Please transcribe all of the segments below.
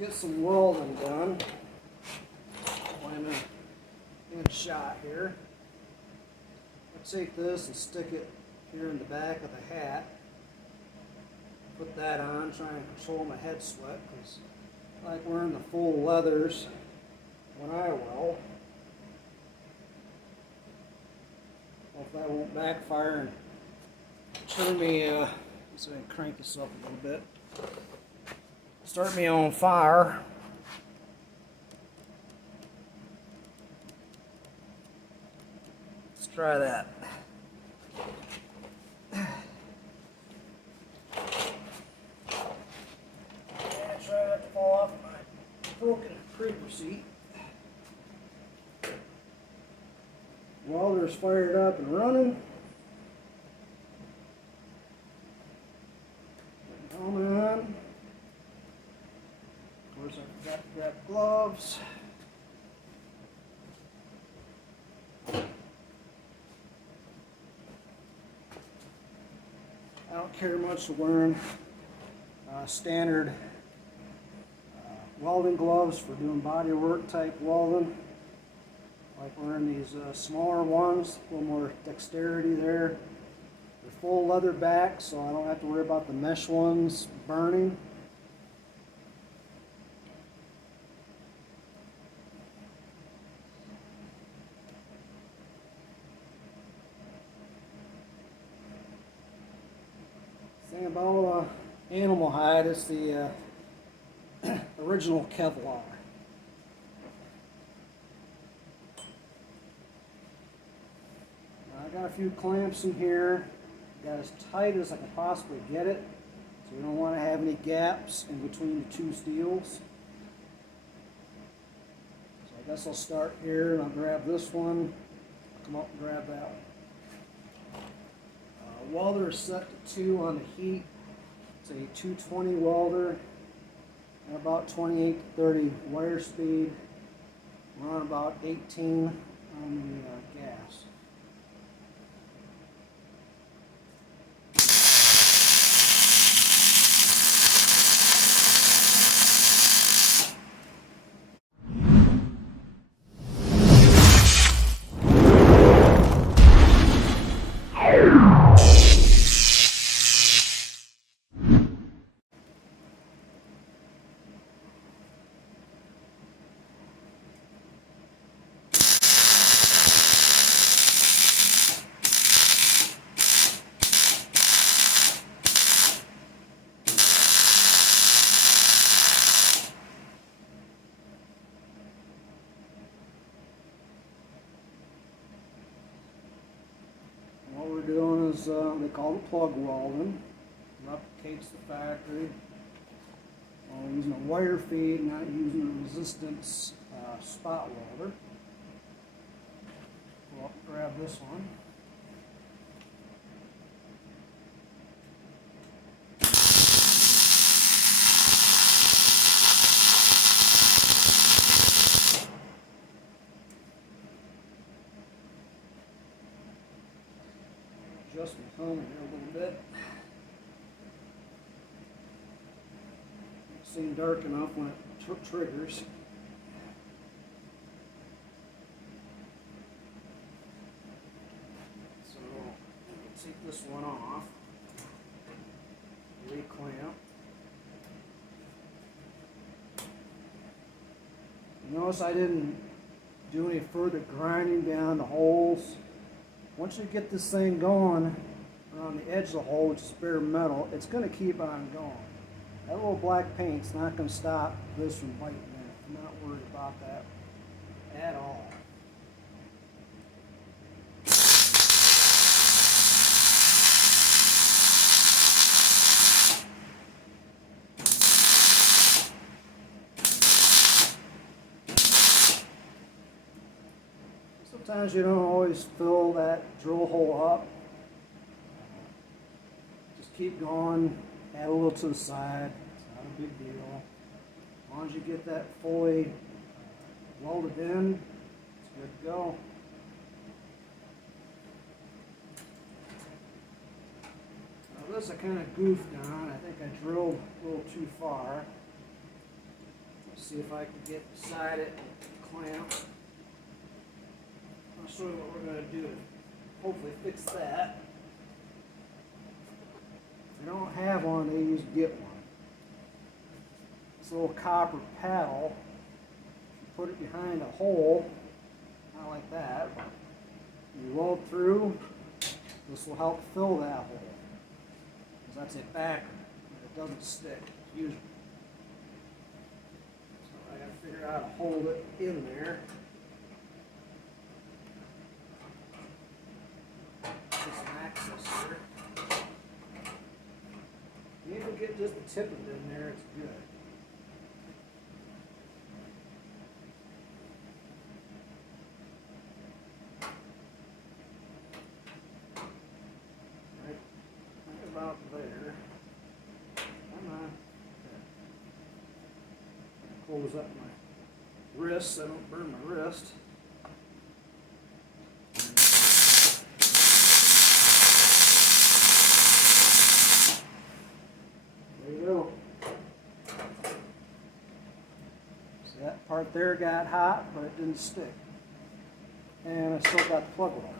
get some welding done. I'm in shot here. I'll take this and stick it here in the back of the hat. Put that on, try and control my head sweat, because I like wearing the full leathers when I weld. Hope that won't backfire and turn me, so I can crank this up a little bit. Start me on fire. Let's try that. Yeah, try not to fall off my broken creeper seat. Welder's fired up and running. Helmet on. Of course, I forgot to grab gloves. I don't care much for wearing standard welding gloves for doing body work type welding. Like wearing these smaller ones, a little more dexterity there. They're full leather back, so I don't have to worry about the mesh ones burning. Thing about animal hide is the original Kevlar. I got a few clamps in here. Got as tight as I can possibly get it, so we don't want to have any gaps in between the two steels. So I guess I'll start here and I'll grab this one, come up and grab that one. Welder is set to 2 on the heat. It's a 220 welder and about 28 to 30 wire speed. We're on about 18 on the gas. What we're doing is they call it plug welding. Replicates the factory. We're using a wire feed, not using a resistance spot welder. Go up and grab this one. Adjust my helmet here a little bit. It seemed dark enough when it triggers. So I'm take this one off. Reclamp. Notice I didn't do any further grinding down the holes. Once you get this thing going on the edge of the hole, which is bare metal, it's going to keep on going. That little black paint's not going to stop this from biting in. I'm not worried about that at all. Sometimes you don't always fill that drill hole up. Just keep going, add a little to the side. It's not a big deal. As long as you get that fully welded in, it's good to go. Now this I kind of goofed on. I think I drilled a little too far. See if I can get beside it and clamp. I'll show you what we're going to do to hopefully fix that. If you don't have one, they use get one. This little copper paddle, you put it behind a hole, not like that. You weld through, this will help fill that hole. Because that's a backer, it doesn't stick, usually. So I got to figure out how to hold it in there. Get some access here. If you get just the tip of it in there, it's good. Right about there. Come on. Close up my wrist so I don't burn my wrist. That part there got hot, but it didn't stick. And I still got the plug weld.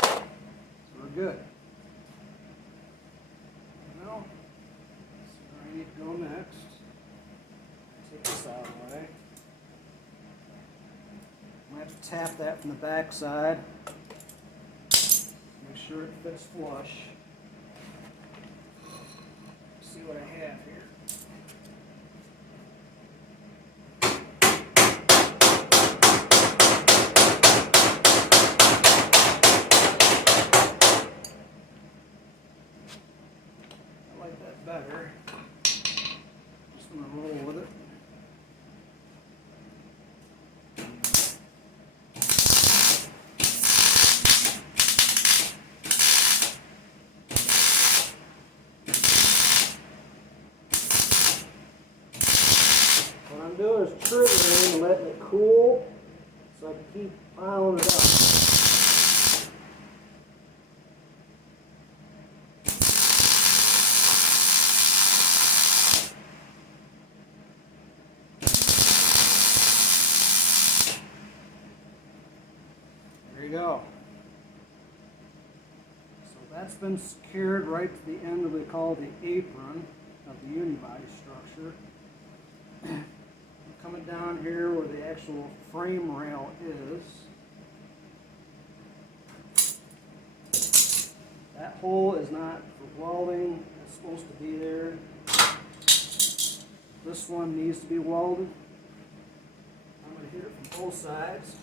So we're good. Now, where I need to go next. Take this out of the way. I have to tap that from the back side. Make sure it fits flush. See what I have here. Better. Just gonna roll with it. What I'm doing is triggering and letting it cool so I can keep piling it up. There you go. So that's been secured right to the end of what we call the apron of the unibody structure. Coming down here where the actual frame rail is. That hole is not for welding, it's supposed to be there. This one needs to be welded. I'm going to hit it from both sides.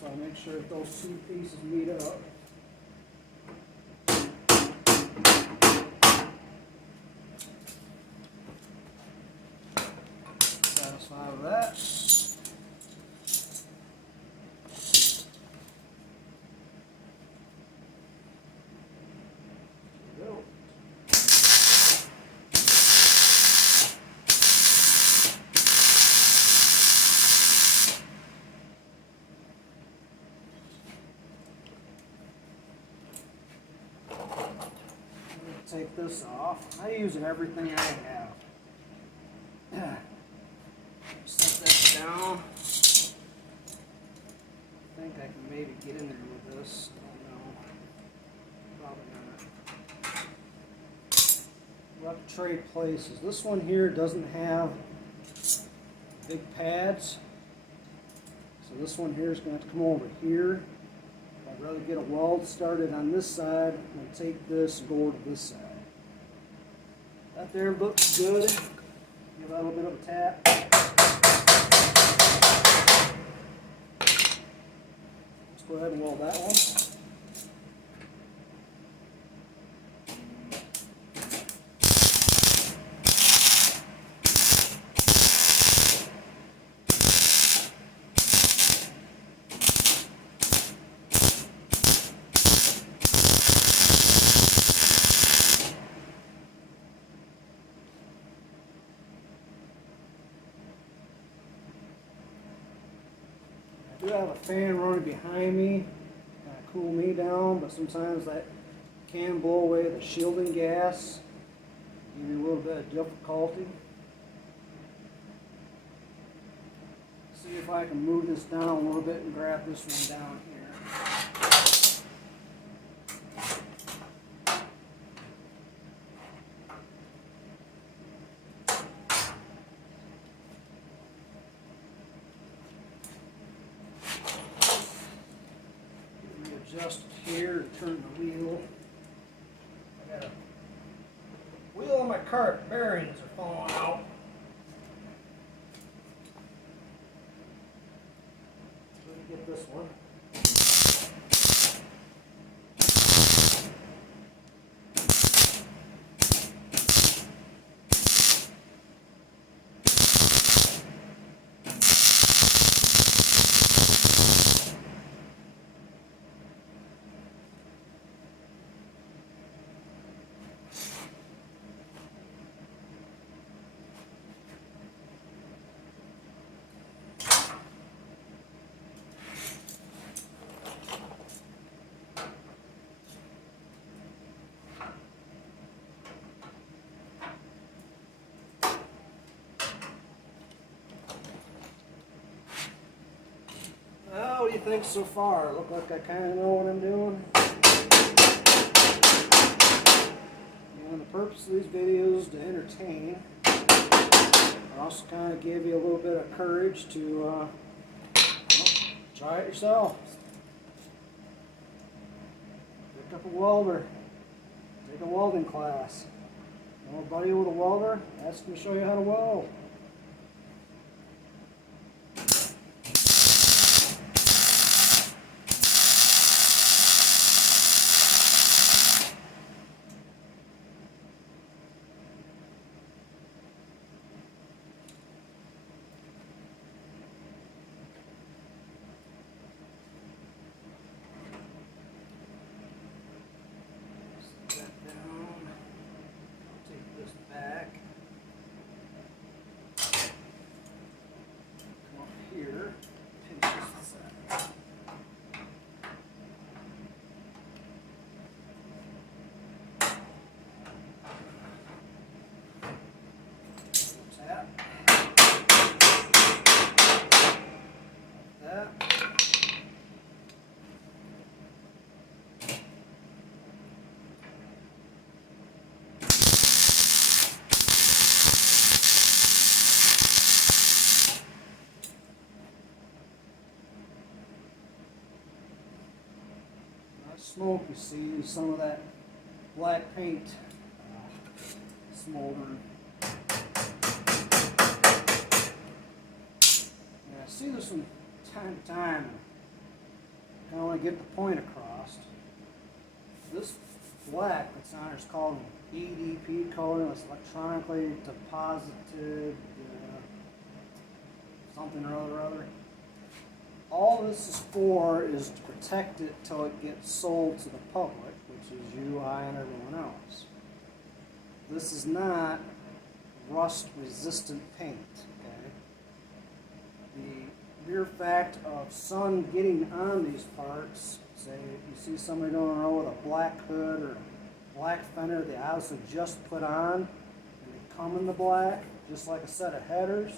So I make sure that those two pieces meet up. Satisfied with that. There we go. Take this off. I use everything I have. Set that down. I think I can maybe get in there with this. I don't know. Probably not. We'll have to trade places. This one here doesn't have big pads. So this one here is going to have to come over here. I'd rather get a weld started on this side and take this and go over to this side. That there looks good. Give that a little bit of a tap. Let's go ahead and weld that one. I do have a fan running behind me, kind of cool me down, but sometimes that can blow away the shielding gas, give you a little bit of difficulty. See if I can move this down a little bit and grab this one down here. Readjust it here and turn the wheel. I got a wheel on my cart, bearings are falling out. Get this one. What do you think so far? Look like I kind of know what I'm doing. And the purpose of these videos is to entertain. I also kind of give you a little bit of courage to well, try it yourself. Pick up a welder. Take a welding class. Know a buddy with a welder? Ask him to show you how to weld. Smoke, you see some of that black paint smoldering. And I see this from time to time. I kind of want to get the point across. This black that's on there is called an EDP coating. It's electronically deposited something or other. All this is for is to protect it till it gets sold to the public, which is you, I, and everyone else. This is not rust-resistant paint, okay? The mere fact of sun getting on these parts, say if you see somebody down the road with a black hood or a black fender they obviously just put on, and they come in the black, just like a set of headers,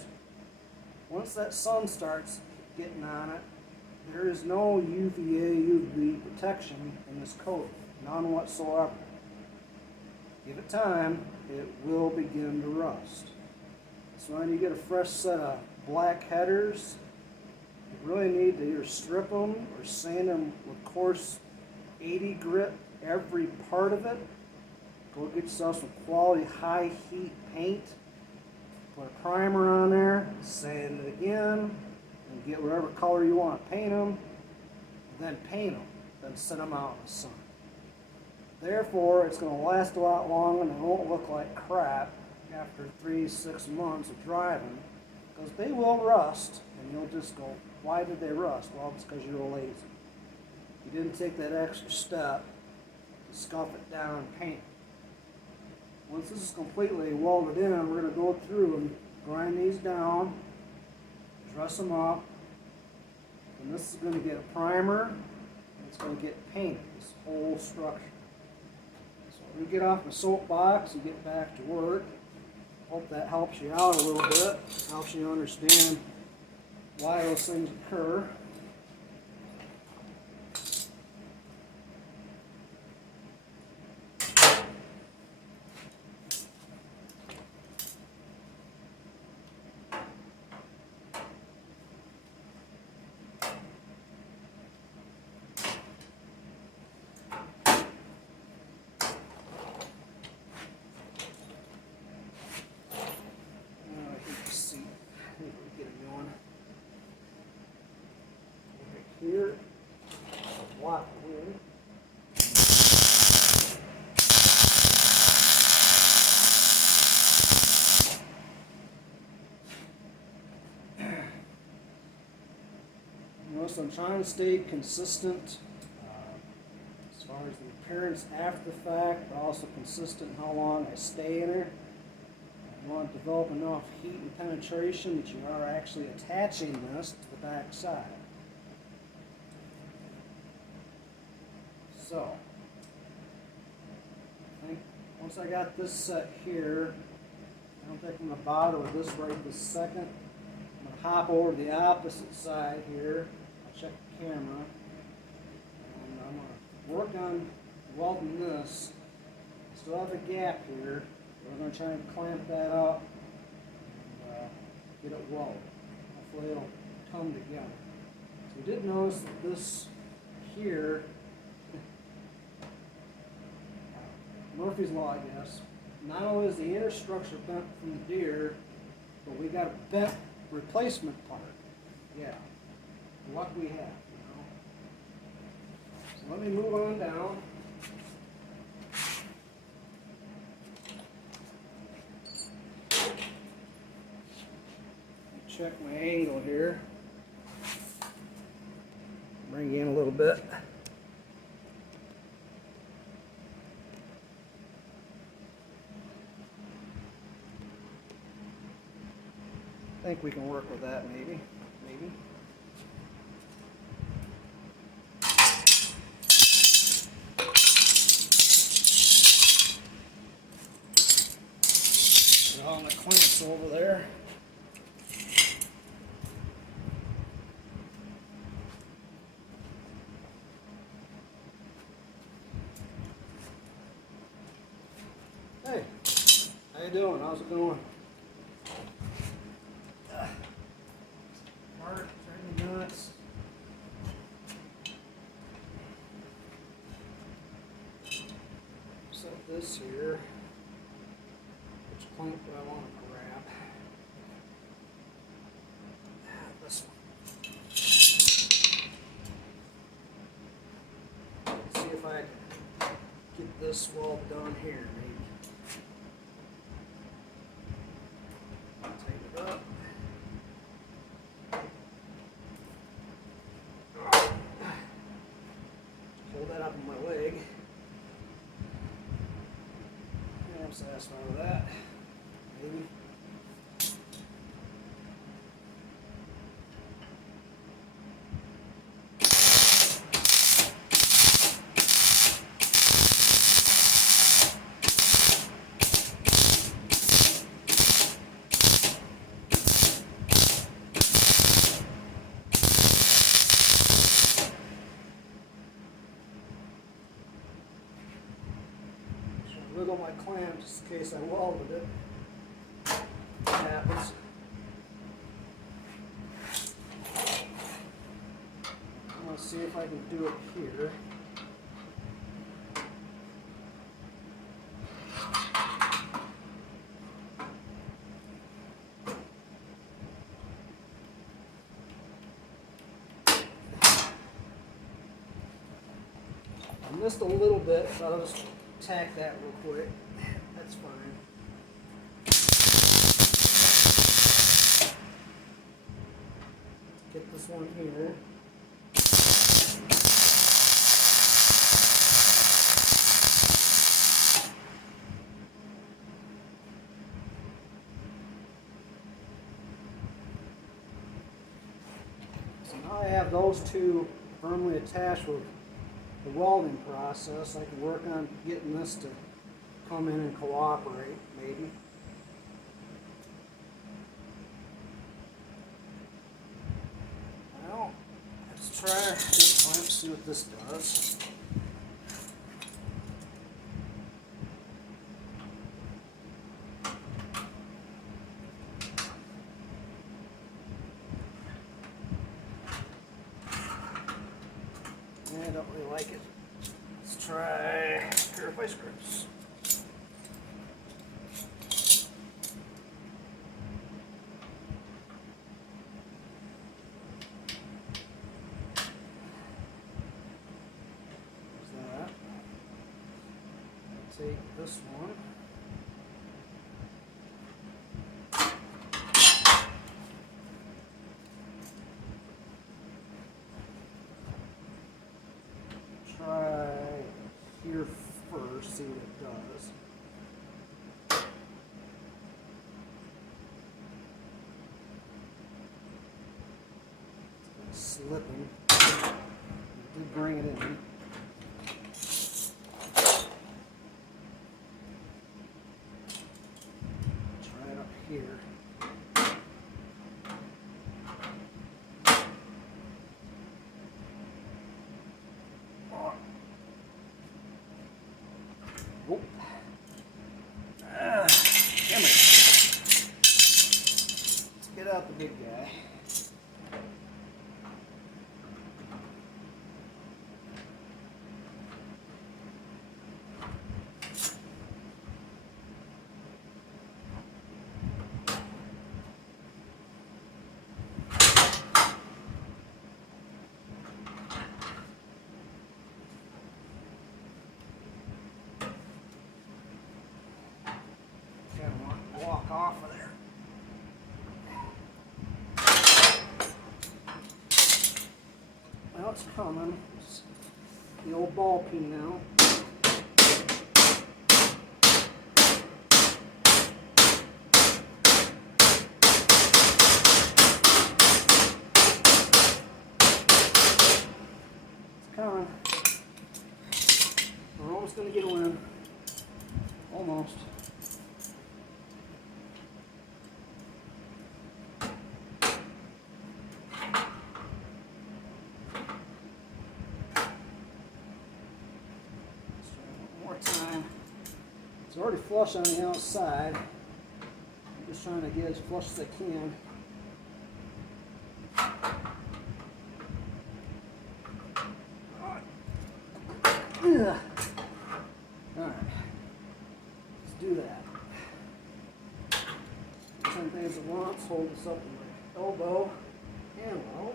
once that sun starts getting on it, there is no UVA, UV protection in this coating, none whatsoever. Give it time, it will begin to rust. So when you get a fresh set of black headers, you really need to either strip them or sand them with coarse 80 grit every part of it. Go get yourself some quality high heat paint, put a primer on there, sand it again, and get whatever color you want to paint them, then paint them, then set them out in the sun. Therefore, it's going to last a lot longer and it won't look like crap after 3-6 months of driving, because they will rust, and you'll just go, why did they rust? Well, it's because you were lazy. You didn't take that extra step to scuff it down and paint it. Once this is completely welded in, we're going to go through and grind these down, dress them up, and this is going to get a primer, it's going to get painted, this whole structure. So when you get off my soapbox and get back to work, hope that helps you out a little bit, helps you understand why those things occur. Here, block the wind. Notice I'm trying to stay consistent as far as the appearance after the fact, but also consistent in how long I stay in her. I want to develop enough heat and penetration that you are actually attaching this to the back side. So, I think once I got this set here, I don't think I'm going to bother with this right this second. I'm going to hop over to the opposite side here. I'll check the camera. And I'm going to work on welding this. Still have a gap here. We're going to try and clamp that up and get it welded. Hopefully it'll come together. So we did notice that this here, Murphy's Law, I guess. Not only is the inner structure bent from the deer, but we got a bent replacement part. Yeah. What we have, you know. So let me move on down. Check my angle here. Bring you in a little bit. I think we can work with that, maybe. Put all my clamps over there. Hey, how you doing? How's it going? Mark, turning nuts. Set this here. Which clamp do I want to grab? This one. Let's see if I can get this weld done here, maybe. Tighten it up. Hold that up on my leg. Yeah, I'm satisfied with that. Maybe. Wiggle my clamp just in case I welded it. It happens. I'm going to see if I can do it here. I missed a little bit, so I'll just tack that real quick. That's fine. Get this one here. So now I have those two firmly attached with the welding process. I can work on getting this to come in and cooperate, maybe. Well, let's try this clamp, see what this does. I don't really like it. Let's try a pair of vice grips. There's that. I'll take this one. Try here first, see what it does. It's slipping. It did bring it in. Try it up here. Oh. Damn it. Let's get out the big guy. Walk off of there. Well, it's coming. It's the old ball peen now. It's coming. We're almost going to get a win. Almost. Time. It's already flush on the outside. I'm just trying to get as flush as I can. Alright. Let's do that. 10 things at once. Hold this up with my elbow and low.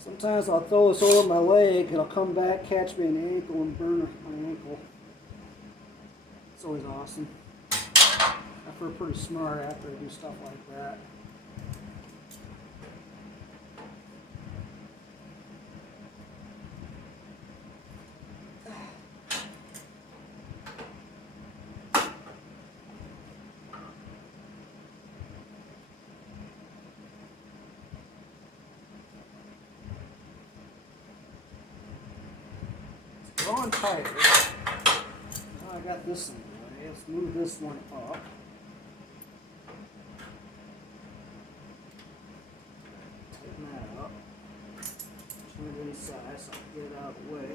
Sometimes I'll throw this over my leg, it'll come back, catch me in the ankle, and burn my ankle. It's always awesome. I feel pretty smart after I do stuff like that. Drawn tighter. Now I got this in the way. Let's move this one up. Tighten that up. Turn it inside so I can get it out of the way.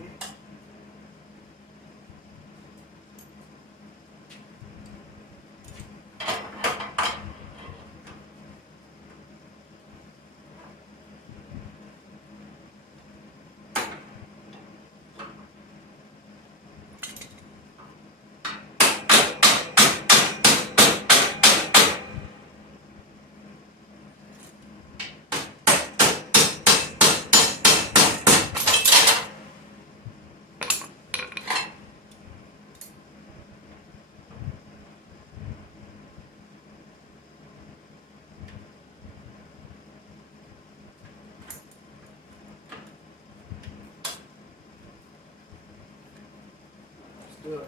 Do it.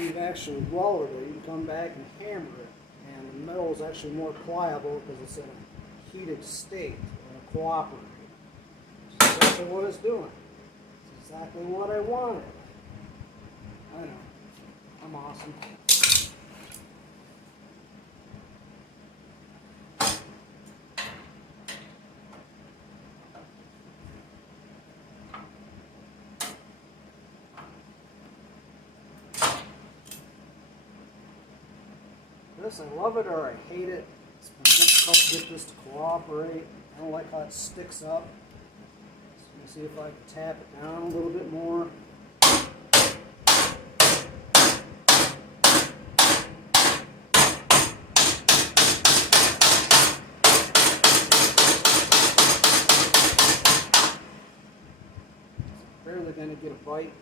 after you've actually welded it, you can come back and hammer it. And the metal is actually more pliable because it's in a heated state when it cooperates. That's exactly what it's doing. It's exactly what I wanted. I know. I'm awesome. This, I love it or I hate it. It's been difficult to get this to cooperate. I don't like how it sticks up. So let me see if I can tap it down a little bit more. Barely going to get a bite.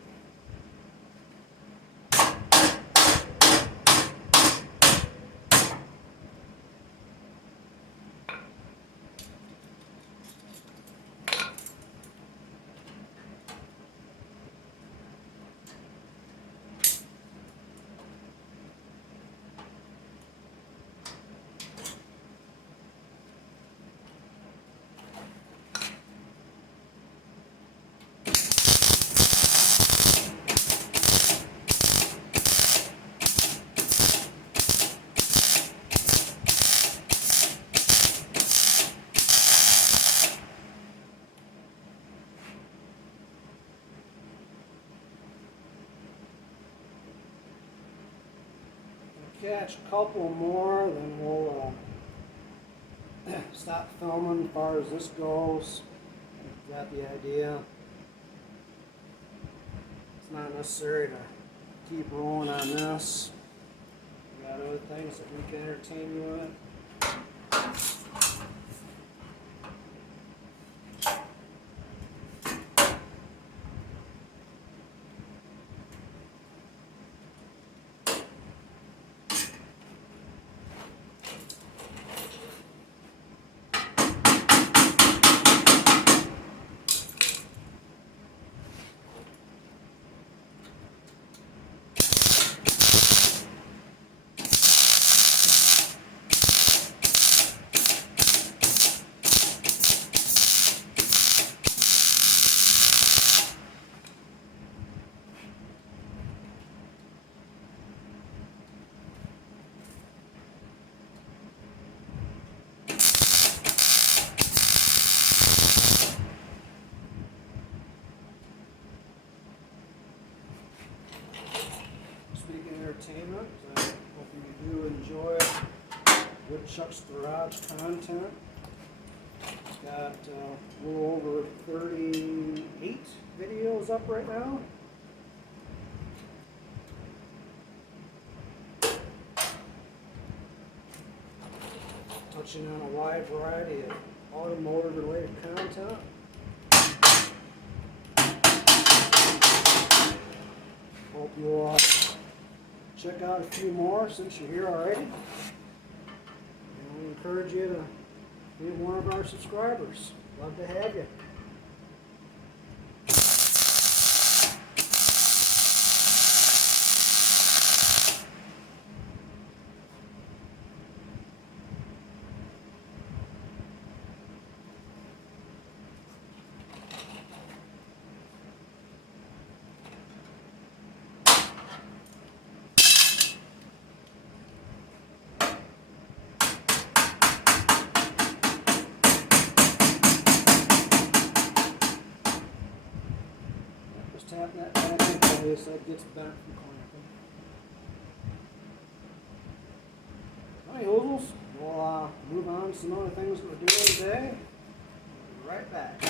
Catch a couple more, then we'll stop filming as far as this goes. You've got the idea. It's not necessary to keep rolling on this. We got other things that we can entertain you with. Speaking of entertainment, I hope you do enjoy Woodchuck's Garage content. Got a little over 38 videos up right now. Touching on a wide variety of automotive related content. Hope you'll check out a few more since you're here already. And we encourage you to be one of our subscribers. Love to have you. Tap that back in place so it gets bent from clamping. Alright, Oozles, we'll move on to some other things that we're doing today. We'll be right back.